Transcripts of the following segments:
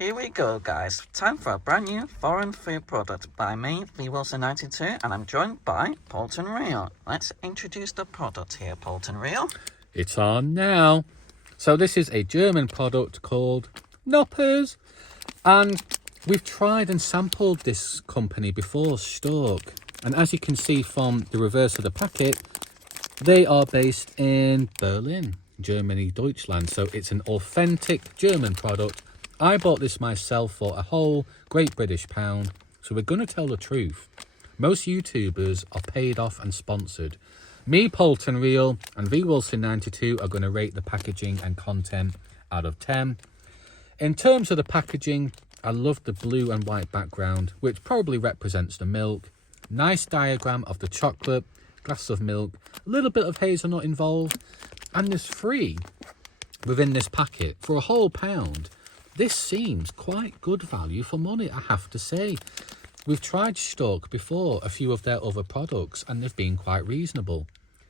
Here we go, guys. Time for a brand new foreign food product by me, V Wilson92, and I'm joined by Polton Real. Let's introduce the product here, Polton Real. It's on now. So this is a German product called Knoppers, and we've tried and sampled this company before, Stork, and as you can see from the reverse of the packet, they are based in Berlin, Germany, Deutschland. So it's an authentic German product. I bought this myself for a whole Great British pound. So we're going to tell the truth. Most YouTubers are paid off and sponsored. Me, Polton Real, and V Wilson92 are going to rate the packaging and content out of 10. In terms of the packaging, I love the blue and white background, which probably represents the milk. Nice diagram of the chocolate, glass of milk, a little bit of hazelnut involved, and there's free within this packet for a whole pound. This seems quite good value for money, I have to say. We've tried Stork before, a few of their other products, and they've been quite reasonable.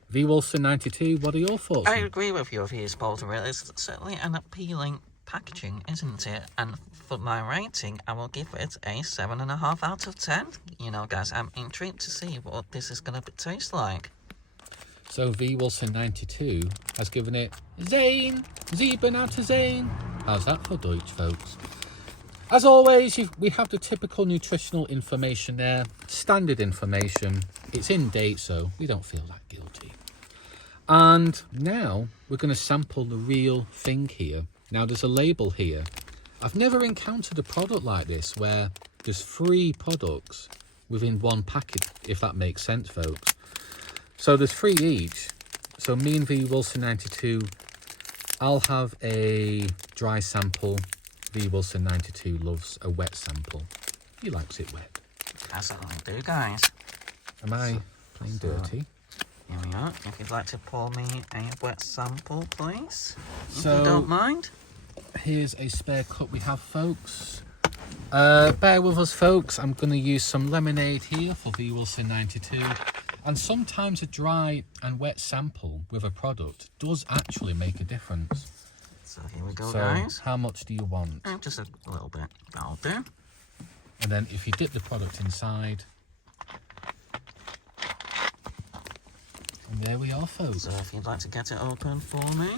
V Wilson92, what are your thoughts? I agree with your views, Polton Real. It's certainly an appealing packaging, isn't it? And for my rating, I will give it a 7.5 out of 10. You know, guys, I'm intrigued to see what this is going to taste like. So V Wilson92 has given it Zane, 7 out of 10. How's that for Deutsch, folks? As always, we have the typical nutritional information there, standard information. It's in date, so we don't feel that guilty. And now we're going to sample the real thing here. Now there's a label here. I've never encountered a product like this where there's 3 products within one packet, if that makes sense, folks. So there's 3 each. So me and V Wilson92, I'll have a dry sample. V Wilson92 loves a wet sample. He likes it wet. That's what I do, guys. Am I playing dirty? Here we are. If you'd like to pour me a wet sample, please. If So, you don't mind. Here's a spare cup we have, folks. Bear with us, folks. I'm going to use some lemonade here for V Wilson92. And sometimes a dry and wet sample with a product does actually make a difference. So here we go, So guys. how much do you want? Just a little bit. That'll do. And then if you dip the product inside. And there we are, folks. So if you'd like to get it open for me.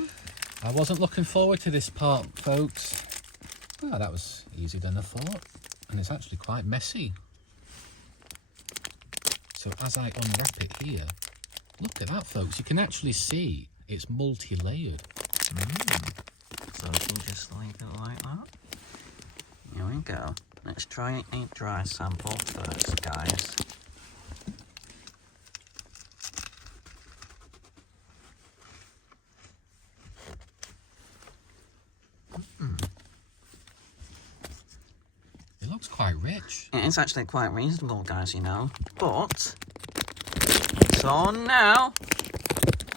I wasn't looking forward to this part, folks. Oh, that was easier than I thought. And it's actually quite messy. So as I unwrap it here, look at that, folks. You can actually see it's multi-layered. So we can just leave it like that. Here we go. Let's try a dry sample first, guys. It looks quite rich. It's actually quite reasonable, guys, you know. But it's on now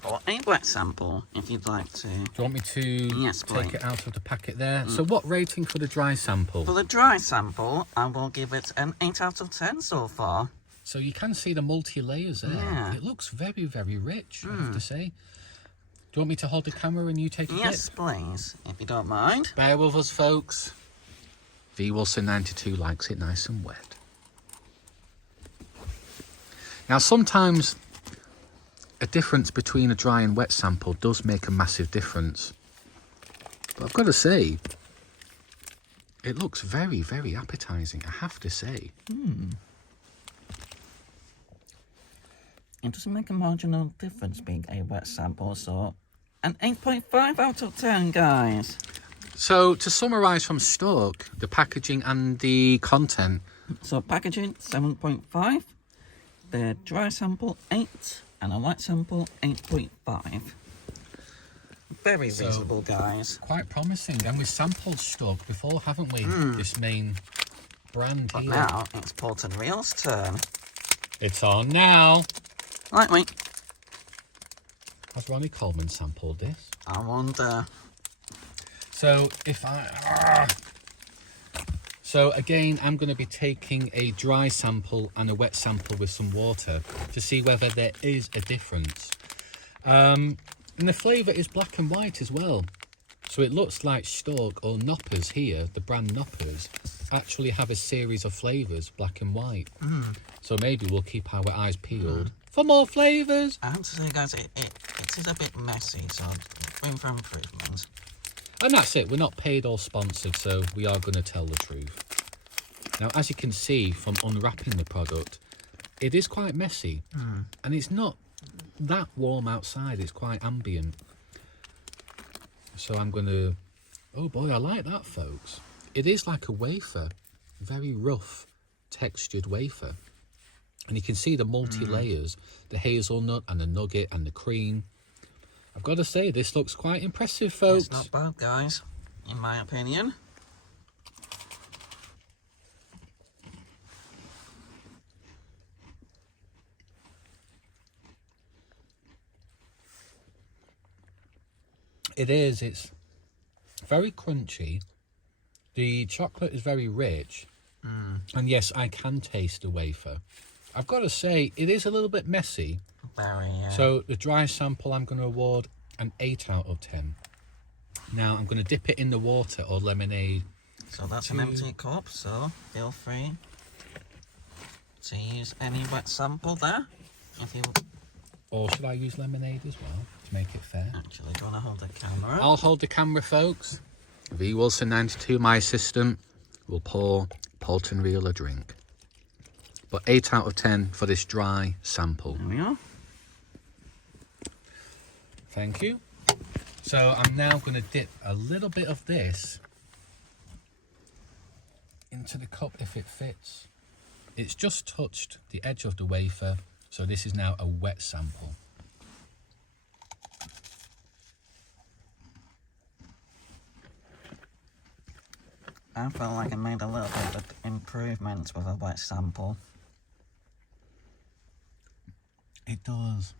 for a wet sample, if you'd like to. Do you want me to Yes, take please. it out of the packet there? So what rating for the dry sample? For the dry sample, I will give it an 8 out of 10 so far. So you can see the multi-layers there. Yeah. It looks very, very rich, I have to say. Do you want me to hold the camera and you take a Yes, dip? please, if you don't mind. Bear with us, folks. V Wilson92 likes it nice and wet. Now, sometimes a difference between a dry and wet sample does make a massive difference. But I've got to say, it looks very, very appetizing, I have to say. It doesn't make a marginal difference being a wet sample, so an 8.5 out of 10, guys. So, to summarise from Stork, the packaging and the content. So packaging, 7.5. The dry sample, 8. And a wet sample, 8.5. Very reasonable, guys. Quite promising. And we've sampled Stork before, haven't we? This main brand But here. now it's Polton Real's turn. It's on now. Lightweight. Has Ronnie Coleman sampled this? I wonder. So if So again, I'm going to be taking a dry sample and a wet sample with some water to see whether there is a difference. And the flavour is black and white as well. So it looks like Stork or Knoppers here, the brand Knoppers, actually have a series of flavours, black and white. So maybe we'll keep our eyes peeled for more flavours. I have to say, guys, it is a bit messy, so room for improvement. And that's it. We're not paid or sponsored, so we are going to tell the truth. Now, as you can see from unwrapping the product, it is quite messy. And it's not that warm outside. It's quite ambient. So I'm going to... Oh boy, I like that, folks. It is like a wafer. Very rough, textured wafer. And you can see the multi-layers. The hazelnut and the nugget and the cream. I've got to say, this looks quite impressive, folks. It's not bad, guys, in my opinion. It is. It's very crunchy. The chocolate is very rich. And yes, I can taste the wafer. I've got to say, it is a little bit messy. Very, yeah. So the dry sample, I'm going to award an 8 out of 10. Now, I'm going to dip it in the water or lemonade. So that's an empty cup, so feel free to use any wet sample there. If you... Or should I use lemonade as well to make it fair? Actually, do you want to hold the camera? I'll hold the camera, folks. V Wilson 92, my assistant, will pour Polton Real a drink. But 8 out of 10 for this dry sample. There we are. Thank you. So I'm now going to dip a little bit of this into the cup if it fits. It's just touched the edge of the wafer, so this is now a wet sample. I felt like I made a little bit of improvements with a wet sample. It does.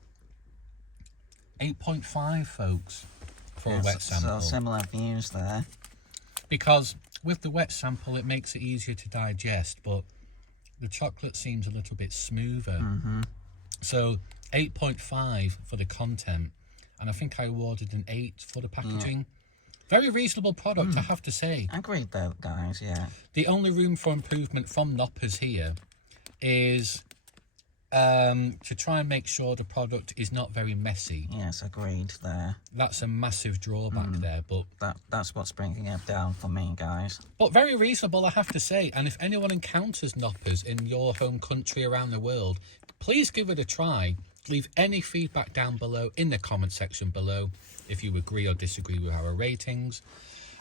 8.5, folks, for a wet sample. So similar views there. Because with the wet sample, it makes it easier to digest, but the chocolate seems a little bit smoother. So 8.5 for the content, and I think I awarded an 8 for the packaging. Very reasonable product, I have to say. Agreed though, guys, yeah. The only room for improvement from Knoppers here is to try and make sure the product is not very messy. Yes, agreed there. That's a massive drawback there, but That's what's bringing it down for me, guys. But very reasonable, I have to say. And if anyone encounters Knoppers in your home country around the world, please give it a try. Leave any feedback down below in the comment section below if you agree or disagree with our ratings.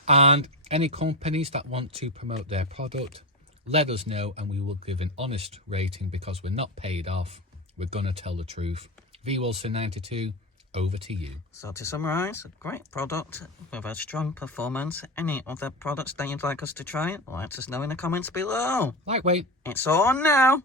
And any companies that want to promote their product, let us know and we will give an honest rating because we're not paid off. We're going to tell the truth. V Wilson 92, over to you. So to summarise, a great product with a strong performance. Any other products that you'd like us to try, let us know in the comments below. Lightweight. It's on now.